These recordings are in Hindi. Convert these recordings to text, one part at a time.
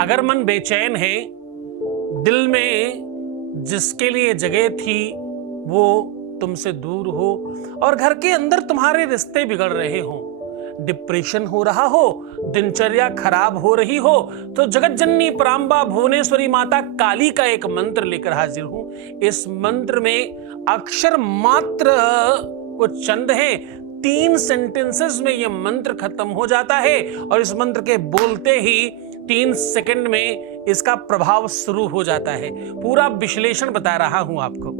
अगर मन बेचैन है, दिल में जिसके लिए जगह थी वो तुमसे दूर हो, और घर के अंदर तुम्हारे रिश्ते बिगड़ रहे हो, डिप्रेशन हो रहा हो, दिनचर्या खराब हो रही हो, तो जगत जननी परांबा भुवनेश्वरी माता काली का एक मंत्र लेकर हाजिर हूं। इस मंत्र में अक्षर मात्र कुछ चंद है, 3 सेंटेंसेस में यह मंत्र खत्म हो जाता है, और इस मंत्र के बोलते ही 3 सेकंड में इसका प्रभाव शुरू हो जाता है। पूरा विश्लेषण बता रहा हूं आपको।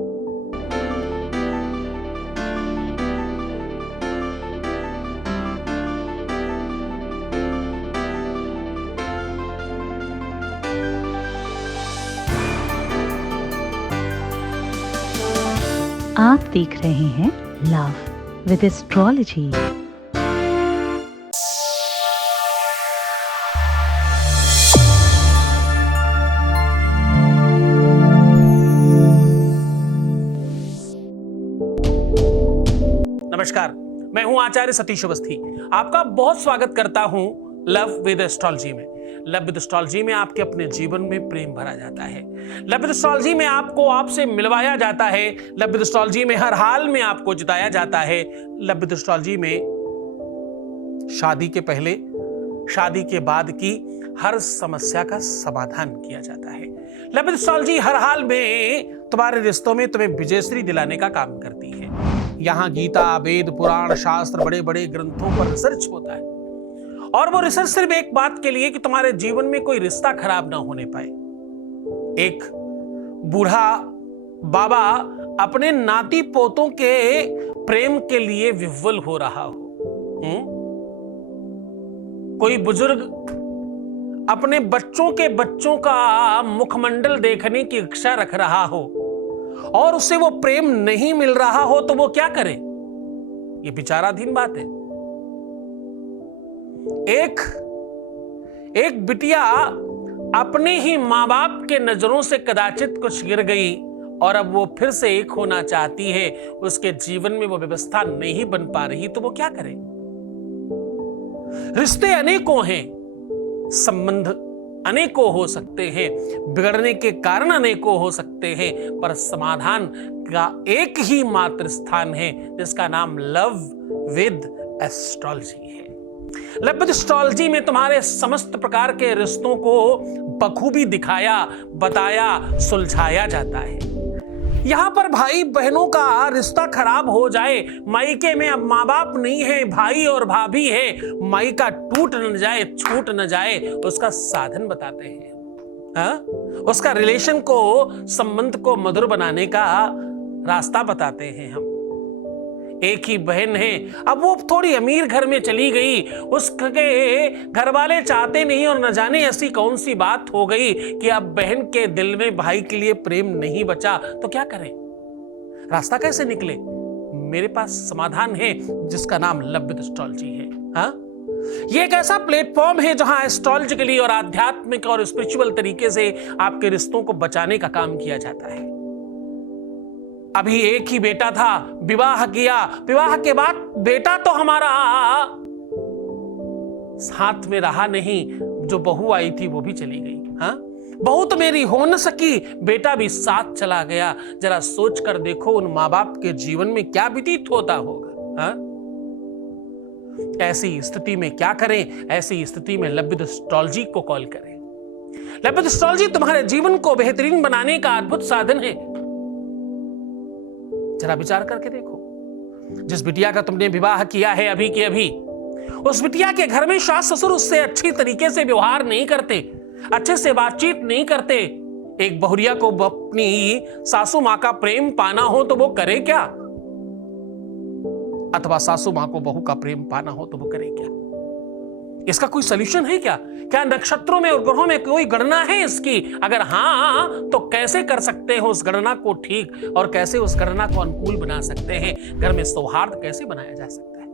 आप देख रहे हैं लव विद एस्ट्रोलॉजी। नमस्कार, मैं हूं आचार्य सतीश अवस्थी। आपका बहुत स्वागत करता हूं लव विद एस्ट्रोलॉजी में। लव विद एस्ट्रोलॉजी में आपके अपने जीवन में प्रेम भरा जाता है। लव विद एस्ट्रोलॉजी में आपको आपसे मिलवाया जाता है। लव विद एस्ट्रोलॉजी में हर हाल में आपको जिताया जाता है। लव विद एस्ट्रोलॉजी में शादी के पहले, शादी के बाद की हर समस्या का समाधान किया जाता है। लव विद एस्ट्रोलॉजी हर हाल में तुम्हारे रिश्तों में तुम्हें विजयश्री दिलाने का काम करती है। यहाँ गीता, वेद, पुराण, शास्त्र, बड़े बड़े ग्रंथों पर रिसर्च होता है, और वो रिसर्च सिर्फ एक बात के लिए कि तुम्हारे जीवन में कोई रिश्ता खराब ना होने पाए। एक बूढ़ा बाबा अपने नाती पोतों के प्रेम के लिए विह्वल हो रहा हो, कोई बुजुर्ग अपने बच्चों का मुखमंडल देखने की इच्छा रख रहा हो और उसे वो प्रेम नहीं मिल रहा हो, तो वो क्या करे? ये विचाराधीन बात है। एक बिटिया अपने ही मां बाप के नजरों से कदाचित कुछ गिर गई और अब वो फिर से एक होना चाहती है, उसके जीवन में वो व्यवस्था नहीं बन पा रही, तो वो क्या करे? रिश्ते अनेकों हैं, संबंध अनेकों हो सकते हैं, बिगड़ने के कारण अनेकों हो सकते हैं, पर समाधान का एक ही मात्र स्थान है जिसका नाम लव विद एस्ट्रोलॉजी है। लव विद एस्ट्रोलॉजी में तुम्हारे समस्त प्रकार के रिश्तों को बखूबी दिखाया, बताया, सुलझाया जाता है। यहां पर भाई बहनों का रिश्ता खराब हो जाए, मायके में अब माँ बाप नहीं है, भाई और भाभी है, मायका टूट न जाए, छूट न जाए, उसका साधन बताते हैं। उसका रिलेशन को, संबंध को मधुर बनाने का रास्ता बताते हैं हम। एक ही बहन है, अब वो थोड़ी अमीर घर में चली गई, उसके घर वाले चाहते नहीं, और न जाने ऐसी कौन सी बात हो गई कि अब बहन के दिल में भाई के लिए प्रेम नहीं बचा, तो क्या करें? रास्ता कैसे निकले? मेरे पास समाधान है जिसका नाम लव विद एस्ट्रोलॉजी है। ये एक ऐसा प्लेटफॉर्म है जहां एस्ट्रोलॉजिकली और आध्यात्मिक और स्पिरिचुअल तरीके से आपके रिश्तों को बचाने का काम किया जाता है। अभी एक ही बेटा था, विवाह किया, विवाह के बाद बेटा तो हमारा साथ में रहा नहीं, जो बहू आई थी वो भी चली गई। बहू तो मेरी हो न सकी, बेटा भी साथ चला गया। जरा सोच कर देखो उन माँ बाप के जीवन में क्या व्यतीत होता होगा। ऐसी स्थिति में क्या करें? ऐसी स्थिति में लव विद एस्ट्रोलॉजी को कॉल करें। लव विद एस्ट्रोलॉजी तुम्हारे जीवन को बेहतरीन बनाने का अद्भुत साधन है। जरा विचार करके देखो, जिस बिटिया का तुमने विवाह किया है अभी के अभी, उस बिटिया के घर में सास ससुर उससे अच्छी तरीके से व्यवहार नहीं करते, अच्छे से बातचीत नहीं करते। एक बहुरिया को अपनी सासू मां का प्रेम पाना हो तो वो करे क्या? अथवा सासू मां को बहू का प्रेम पाना हो तो वो करे क्या? इसका कोई सॉल्यूशन है क्या? क्या नक्षत्रों में और ग्रहों में कोई गणना है इसकी? अगर हाँ, तो कैसे कर सकते हैं उस गणना को ठीक, और कैसे उस गणना को अनुकूल बना सकते हैं? घर में सौहार्द कैसे बनाया जा सकता है?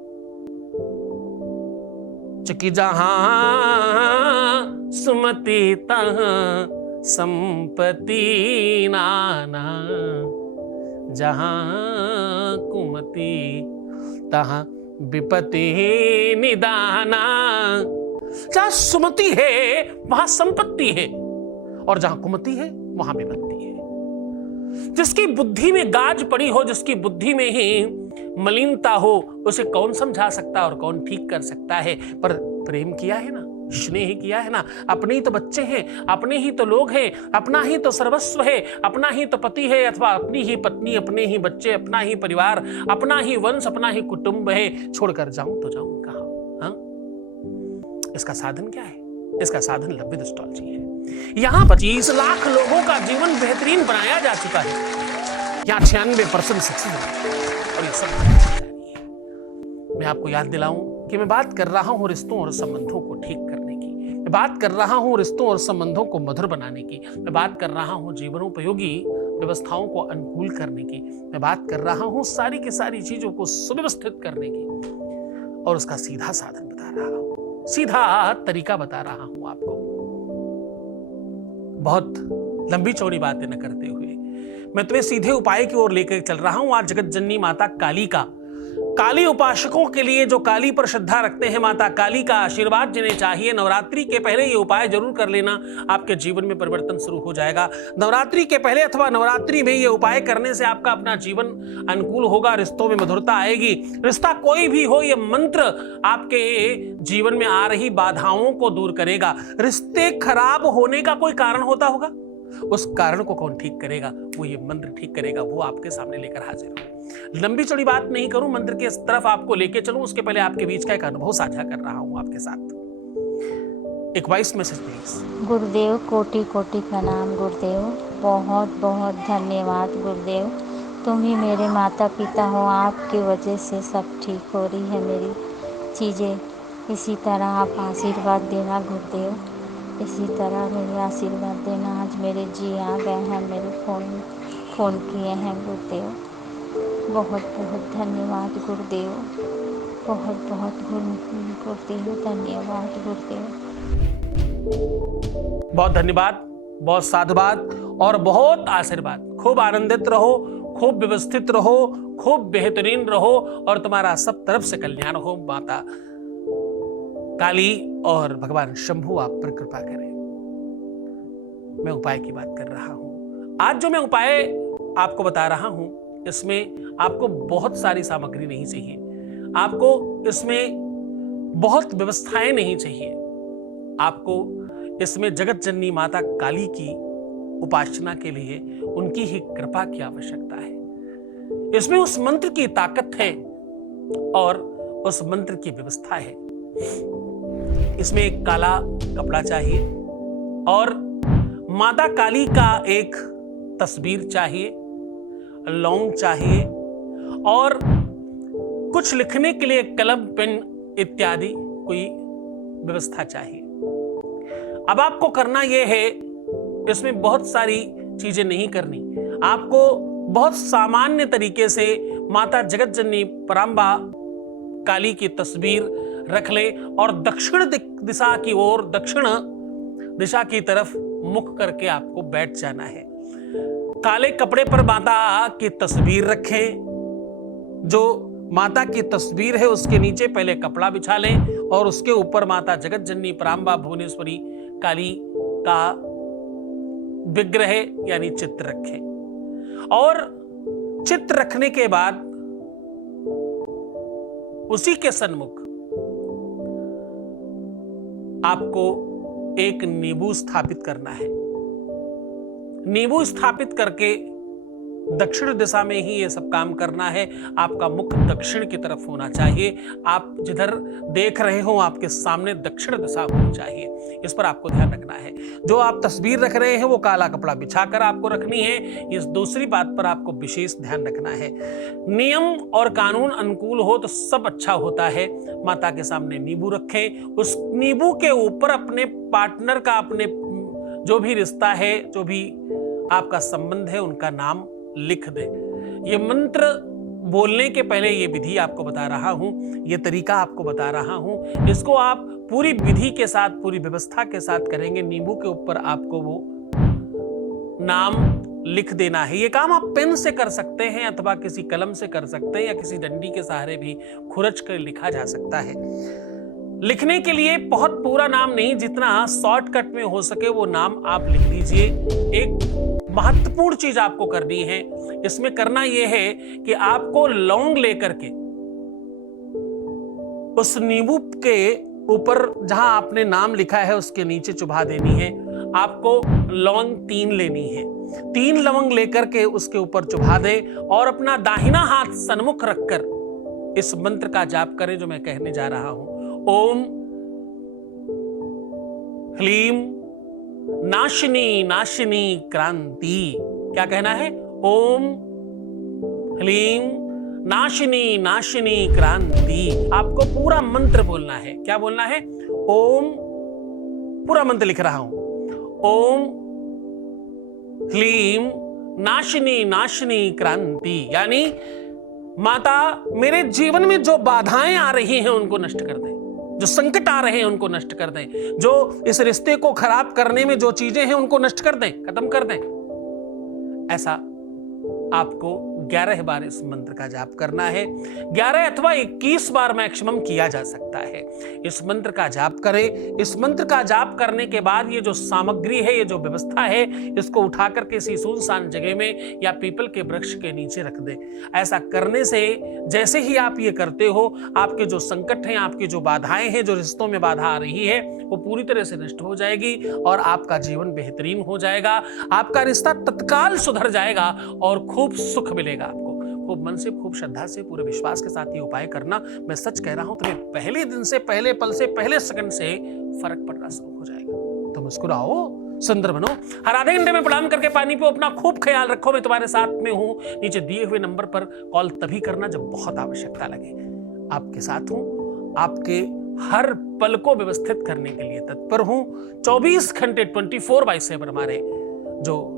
चकी जहां सुमति तहां संपत्ति नाना, जहां कुमति तहां विपत्ति निदाना। जहां सुमति है वहां संपत्ति है, और जहां कुमति है वहां विपत्ति है। जिसकी बुद्धि में गाज पड़ी हो, जिसकी बुद्धि में ही मलिनता हो, उसे कौन समझा सकता है और कौन ठीक कर सकता है। पर प्रेम किया है ना, स्नेह किया है ना, अपने ही तो बच्चे हैं, अपने ही तो लोग हैं, अपना ही तो सर्वस्व है, अपना ही तो पति है अथवा अपनी ही पत्नी, अपने ही बच्चे, अपना ही परिवार, अपना ही वंश, अपना ही कुटुंब है, छोड़कर जाऊं तो जाऊं कहां? इसका साधन क्या है? इसका साधन लव विद एस्ट्रोलॉजी है। यहां 25 लाख लोगों का जीवन बेहतरीन बनाया जा चुका है। यहां 96% सक्सेस है, और ये सब जारी है। मैं आपको याद दिलाऊं कि मैं बात कर रहा हूं रिश्तों और संबंधों को ठीक करने की, मैं बात कर रहा हूं रिश्तों और संबंधों को मधुर बनाने की, मैं बात कर रहा हूं जीवनोपयोगी व्यवस्थाओं को अनुकूल करने की, मैं बात कर रहा हूं सारी की सारी चीजों को सुव्यवस्थित करने की, और उसका सीधा साधन बता रहा हूं, सीधा तरीका बता रहा हूं आपको। बहुत लंबी चौड़ी बातें न करते हुए मैं तुम्हें सीधे उपाय की ओर लेकर चल रहा हूं। आज जगत जननी माता काली का, काली उपासकों के लिए, जो काली पर श्रद्धा रखते हैं, माता काली का आशीर्वाद जिन्हें चाहिए, नवरात्रि के पहले ये उपाय जरूर कर लेना, आपके जीवन में परिवर्तन शुरू हो जाएगा। नवरात्रि के पहले अथवा नवरात्रि में ये उपाय करने से आपका अपना जीवन अनुकूल होगा, रिश्तों में मधुरता आएगी। रिश्ता कोई भी हो, ये मंत्र आपके जीवन में आ रही बाधाओं को दूर करेगा। रिश्ते खराब होने का कोई कारण होता होगा, उस कारण को कौन ठीक करेगा? वो ये मंत्र ठीक करेगा, वो आपके सामने लेकर हाजिर हूं। लंबी चौड़ी बात नहीं करूं, मंत्र की तरफ आपको लेके चलूं, उसके पहले आपके बीच का एक अनुभव साझा कर रहा हूं आपके साथ। एक वॉइस मैसेज प्लीज। गुरुदेव, कोटि कोटि प्रणाम गुरुदेव, बहुत बहुत धन्यवाद गुरुदेव। तुम ही मेरे माता पिता हो, आपकी वजह से सब ठीक हो रही है मेरी चीज़ें। इसी तरह आप आशीर्वाद देना गुरुदेव, इसी तरह मेरे आशीर्वाद देना। आज मेरे जी आ गए हैं, मेरे फ़ोन किए हैं गुरुदेव। बहुत बहुत धन्यवाद गुरुदेव, बहुत बहुत गुरुदेव, धन्यवाद गुरुदेव। बहुत धन्यवाद, बहुत साधुवाद और बहुत आशीर्वाद। खूब आनंदित रहो, खूब व्यवस्थित रहो, खूब बेहतरीन रहो, और तुम्हारा सब तरफ से कल्याण हो। माता काली और भगवान शंभू आप पर कृपा करें। मैं उपाय की बात कर रहा हूं। आज जो मैं उपाय आपको बता रहा हूं, इसमें आपको बहुत सारी सामग्री नहीं चाहिए, आपको इसमें बहुत व्यवस्थाएं नहीं चाहिए। आपको इसमें जगत जननी माता काली की उपासना के लिए उनकी ही कृपा की आवश्यकता है। इसमें उस मंत्र की ताकत है और उस मंत्र की व्यवस्था है। इसमें एक काला कपड़ा चाहिए और माता काली का एक तस्वीर चाहिए, लौंग चाहिए और कुछ लिखने के लिए कलम, पेन इत्यादि कोई व्यवस्था चाहिए। अब आपको करना यह है, इसमें बहुत सारी चीजें नहीं करनी, आपको बहुत सामान्य तरीके से माता जगत जननी परांबा काली की तस्वीर रख ले और दक्षिण दिशा की ओर, दक्षिण दिशा की तरफ मुख करके आपको बैठ जाना है। काले कपड़े पर माता की तस्वीर रखें, जो माता की तस्वीर है उसके नीचे पहले कपड़ा बिछा लें और उसके ऊपर माता जगत जननी परांबा भुवनेश्वरी काली का विग्रह यानी चित्र रखें। और चित्र रखने के बाद उसी के सन्मुख आपको एक नींबू स्थापित करना है। नींबू स्थापित करके दक्षिण दिशा में ही ये सब काम करना है। आपका मुख दक्षिण की तरफ होना चाहिए। आप जिधर देख रहे हो आपके सामने दक्षिण दिशा होनी चाहिए। इस पर आपको ध्यान रखना है। जो आप तस्वीर रख रहे हैं वो काला कपड़ा बिछाकर आपको रखनी है। इस दूसरी बात पर आपको विशेष ध्यान रखना है। नियम और कानून अनुकूल हो तो सब अच्छा होता है। माता के सामने नींबू रखें, उस नींबू के ऊपर अपने पार्टनर का, अपने जो भी रिश्ता है, जो भी आपका संबंध है, उनका नाम लिख दे। ये मंत्र बोलने के पहले ये विधि आपको बता रहा हूं, ये तरीका आपको बता रहा हूं। इसको आप पूरी विधि के साथ, पूरी व्यवस्था के साथ करेंगे। नींबू के ऊपर आपको वो नाम लिख देना है। ये काम आप पेन से कर सकते हैं अथवा किसी कलम से कर सकते हैं या किसी डंडी के सहारे भी खुरच कर लिखा जा सकता है। लिखने के लिए बहुत पूरा नाम नहीं, जितना शॉर्टकट में हो सके वो नाम आप लिख लीजिए। एक महत्वपूर्ण चीज आपको करनी है, इसमें करना यह है कि आपको लौंग लेकर के उस नींबू के ऊपर जहां आपने नाम लिखा है उसके नीचे चुभा देनी है। आपको लौंग 3 लेनी है, 3 लवंग लेकर के उसके ऊपर चुभा दे और अपना दाहिना हाथ सन्मुख रखकर इस मंत्र का जाप करें जो मैं कहने जा रहा हूं। ओम ह्लीम नाशिनी नाशिनी क्रांति। क्या कहना है? ओम ह्लीम नाशिनी नाशिनी क्रांति। आपको पूरा मंत्र बोलना है। क्या बोलना है? ओम, पूरा मंत्र लिख रहा हूं। ओम ह्लीम नाशिनी नाशिनी क्रांति, यानी माता मेरे जीवन में जो बाधाएं आ रही हैं उनको नष्ट कर दें, जो संकट आ रहे हैं उनको नष्ट कर दें, जो इस रिश्ते को खराब करने में जो चीजें हैं उनको नष्ट कर दें, खत्म कर दें। ऐसा आपको 11 बार इस मंत्र का जाप करना है। 11 अथवा 21 बार मैक्सिमम किया जा सकता है। इस मंत्र का जाप करें। इस मंत्र का जाप करने के बाद ये जो सामग्री है, ये जो व्यवस्था है, इसको उठा करके किसी सुनसान जगह में या पीपल के वृक्ष के नीचे रख दें। ऐसा करने से जैसे ही आप ये करते हो, आपके जो संकट हैं, आपकी जो बाधाएं हैं, जो रिश्तों में बाधा आ रही है, वो पूरी तरह से नष्ट हो जाएगी और आपका जीवन बेहतरीन हो जाएगा। आपका रिश्ता तत्काल सुधर जाएगा और खूब सुख मिलेगा आपको। खूब मन से, खूब श्रद्धा से, पूरे विश्वास के साथ ये उपाय करना। मैं सच कह रहा हूं, तुम्हें पहले दिन से, पहले पल से, पहले सेकंड से फर्क पड़ना शुरू हो जाएगा। तो मुस्कुराओ, सुंदर बनो। हर आधे घंटे में प्रणाम करके पानी पियो, अपना खूब ख्याल रखो। मैं तुम्हारे साथ में हूं। नीचे दिए हुए नंबर पर कॉल तभी करना जब बहुत आवश्यकता लगे। आपके साथ हूं, आपके हर पल को व्यवस्थित करने के लिए तत्पर हूं। 24 घंटे 24/7 हमारे जो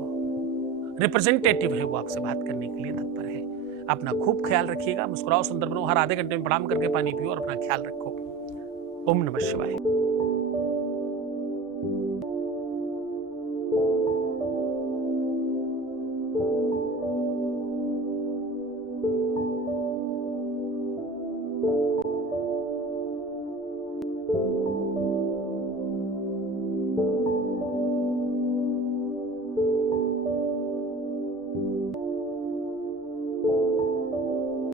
रिप्रेजेंटेटिव है वो आपसे बात करने के लिए तत्पर है। अपना खूब ख्याल रखिएगा। मुस्कुराओ, सुंदर बनो। हर आधे घंटे में प्रणाम करके पानी पियो और अपना ख्याल रखो। ओम नमः शिवाय।